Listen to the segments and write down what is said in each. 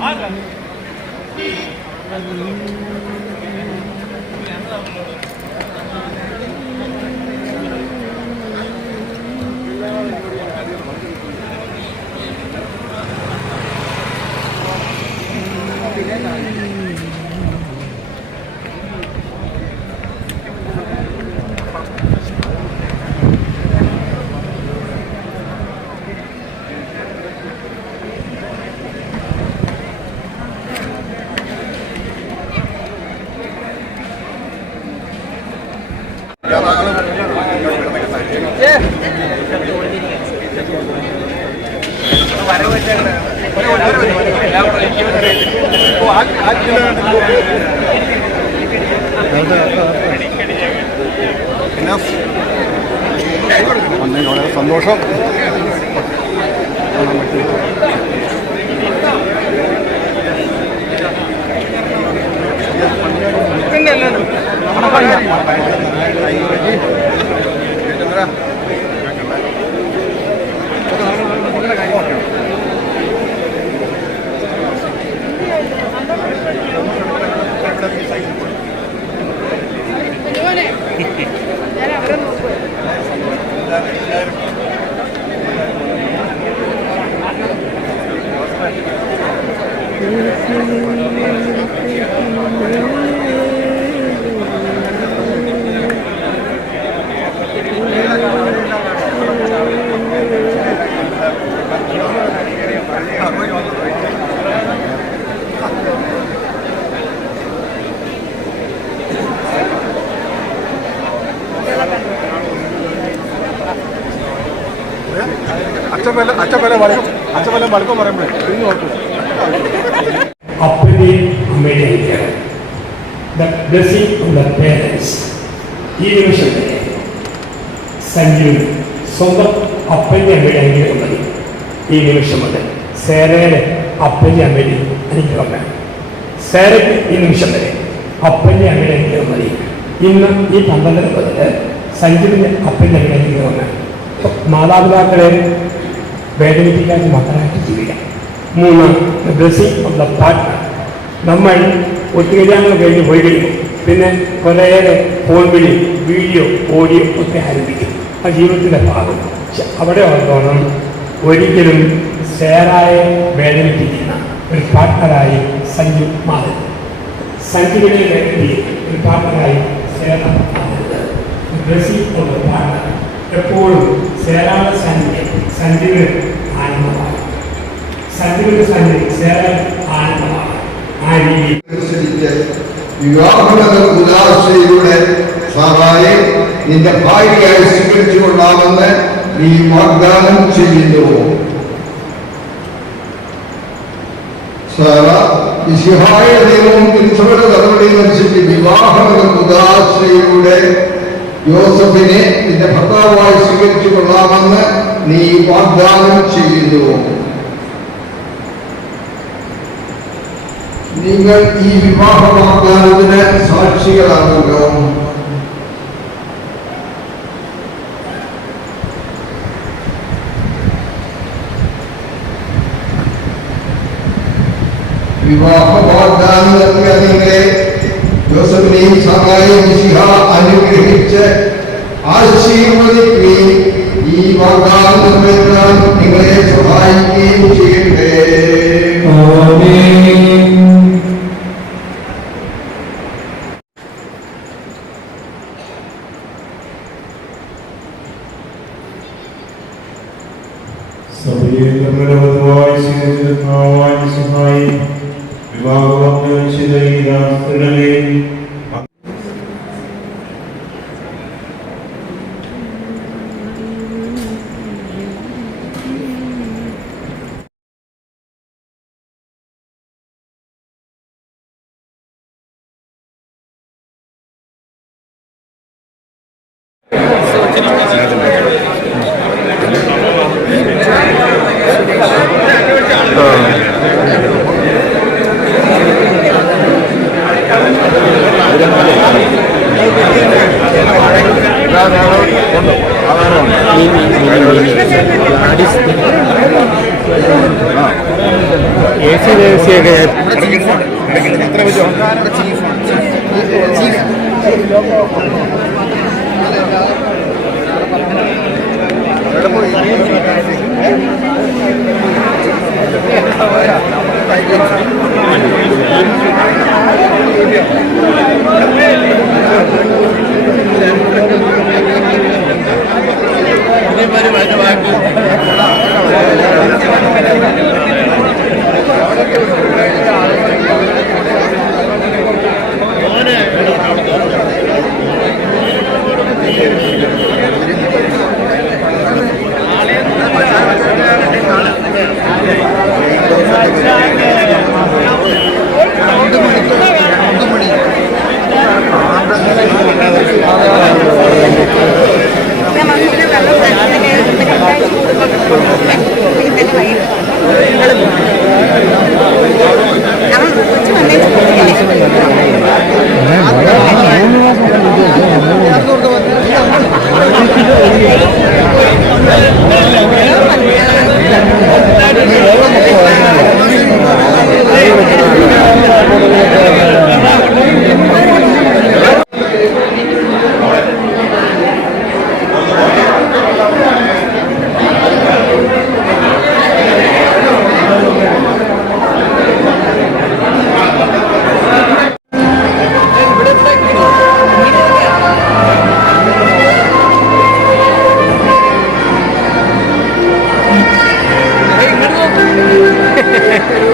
വളരെ സന്തോഷം. അച്ഛൻ വഴക്കം പറയുമ്പോഴേ അപ്പൻ്റെയും അമ്മയുടെയും the blessing of the parents. ഈ നിമിഷം തന്നെ സഞ്ജീവ് സ്വന്തം അപ്പൻ്റെ അമ്മയുടെ അനുഗ്രഹം മതി. ഈ നിമിഷം മുതൽ സേരയുടെ അപ്പൻ്റെ അമ്മയുടെ അനുഗ്രഹം വേണം. സേരയ്ക്ക് ഈ നിമിഷം വരെ അപ്പൻ്റെ അമ്മയുടെ അനുഗ്രഹം മതി. ഇന്ന് ഈ 12 മുതൽ സഞ്ജീവിൻ്റെ അപ്പൻ്റെ അമ്മയുടെ അനുഗ്രഹം വേണം. മാതാപിതാക്കളെ വേദനിപ്പിക്കാത്ത മക്കളായിട്ട് ജീവിക്കാം. 3, the blessing of the partner. നമ്മൾ ഒത്തുകല്യാണം കഴിഞ്ഞ് പോയി കഴിയും. പിന്നെ കുറേയേറെ ഫോൺ വിളി, വീഡിയോ, ഓഡിയോ ഒക്കെ ആരംഭിക്കും. ആ ജീവിതത്തിൻ്റെ ഭാഗം. അവിടെ ഓർത്തോണം, ഒരിക്കലും സേറായെ വേദനിപ്പിക്കുന്ന ഒരു പാർട്ട്ണറായി സഞ്ജു മാറും. സഞ്ജുവിനെ വേദനിപ്പിക്കുന്ന ഒരു പാർട്ട്ണറായി സേറ മാറുന്നത്. blessing of the partner. എപ്പോഴും സേറായുടെ സാന്നിധ്യം സഞ്ജുവിന് ആനന്ദമാണ്. സഞ്ജുവിന്റെ സാന്നിധ്യം സേറ ആനന്ദമാണ്. ആ രീതിയിൽ വിവാഹങ്ങളുടെ സാറായെ നിന്റെ ഭാര്യയായി സ്വീകരിച്ചു കൊള്ളാമെന്ന് നീ വാഗ്ദാനം ചെയ്യുന്നു. സാറ മിശിഹായുടെ ദൈവവും തിരുസഭയുടെ നടപടിയും അനുസരിച്ച് വിവാഹങ്ങളുടെ യോസഫിനെ നിന്റെ ഭർത്താവായി സ്വീകരിച്ചു കൊള്ളാമെന്ന് നീ വാഗ്ദാനം ചെയ്യുന്നു. നിങ്ങൾ ഈ വിവാഹ വാഗ്ദാനത്തിന് സാക്ഷികളാണല്ലോ. വിവാഹ വാഗ്ദാനം നൽകിയ നിങ്ങളെ യോസഫിനെയും സാറായെയും മിശിഹ അനുഗ്രഹിച്ച് ആശീർവദിക്കുകയും ഈ വാഗ്ദാനം നിറവേറ്റാൻ നിങ്ങളെ സഹായിക്കുകയും ചെയ്യട്ടെ. സഭയെ നിർമ്മലവധുവായി സ്വീകരിച്ചിരുന്നവായി സഹായി വിവാഹവാഗ്ദാനം ചെയ്ത ഈ ദാസരുടെ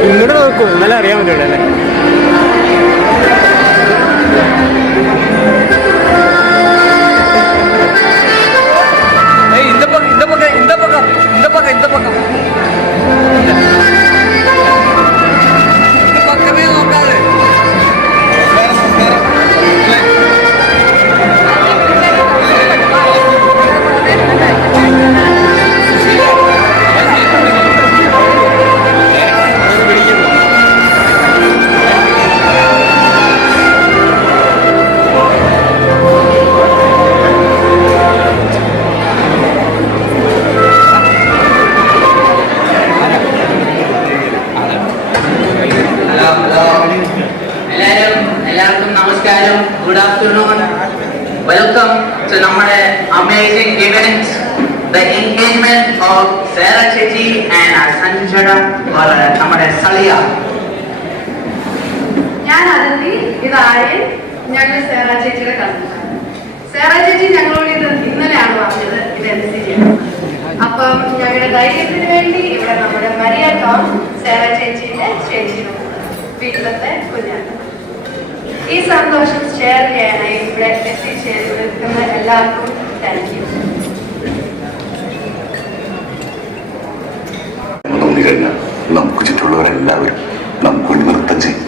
ഇങ്ങോട്ട് നോക്കൂ, ഇന്നലെ അറിയാൻ പറ്റുള്ളൂ അല്ലേ? Good afternoon. Welcome to our amazing event, the engagement of Sarah Chechi and Sanjana for our Salia. ഞാൻ അതിഥി, ഇത് ആര്യൻ, ഞങ്ങൾ സേറ ചേച്ചിയുടെ കസിനാണ്. സേറ ചേച്ചി ഞങ്ങളോട് ഇത് ഇന്നലെയാണ് പറഞ്ഞത് ഇത് MC ചെയ്യണം. അപ്പം ഞങ്ങളുടെ ധൈര്യത്തിന് വേണ്ടി ഇവിടെ നമ്മുടെ മരിയ ടോം സേറ ചേച്ചിയുടെ ചേച്ചിയുടെ വീട്ടിലത്തെ കുഞ്ഞാണ്. ഈ സന്തോഷം ഷെയർ ചെയ്യാനായി ഇവിടെ എത്തിച്ചേർന്ന എല്ലാവർക്കും താങ്ക് യു. കഴിഞ്ഞാൽ നമുക്ക് ചുറ്റുള്ളവരെല്ലാവരും നമുക്ക് വേണ്ടി നൃത്തം ചെയ്യും.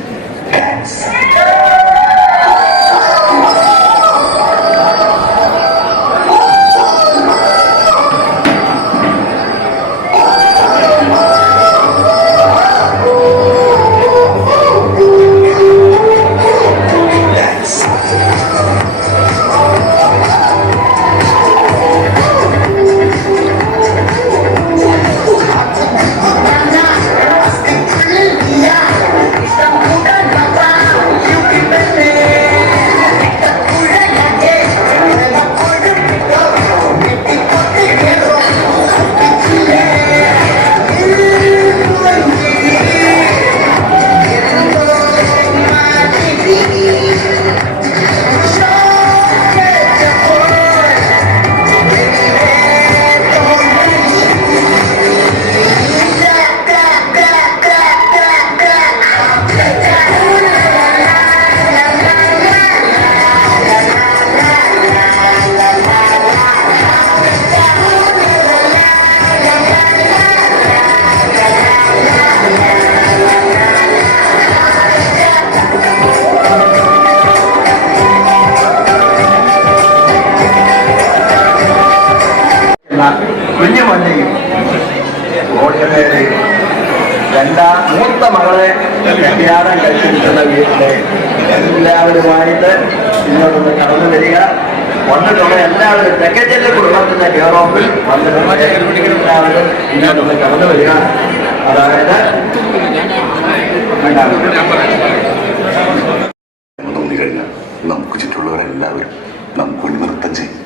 കുഞ്ഞുമല്ലയും ഓടിയതേയും മൂത്ത മകളെ കല്യാണം കഴിച്ചിരിക്കുന്ന വീട്ടിലെ എല്ലാവരുമായിട്ട് ഇങ്ങോട്ടൊന്ന് കടന്നു വരിക. വന്നിട്ടുള്ള എല്ലാവരും തെക്കച്ചെല്ല കുടുംബത്തിന്റെ കെയർ ഓഫിൽ വന്നിട്ടുള്ള എല്ലാവരും ഇങ്ങോട്ടൊന്ന് കടന്നു വരിക. അതായത് തോന്നി കഴിഞ്ഞാൽ നമുക്ക് ചുറ്റുള്ളവരെല്ലാവരും നമുക്ക് വേണ്ടി നൃത്തം ചെയ്യും.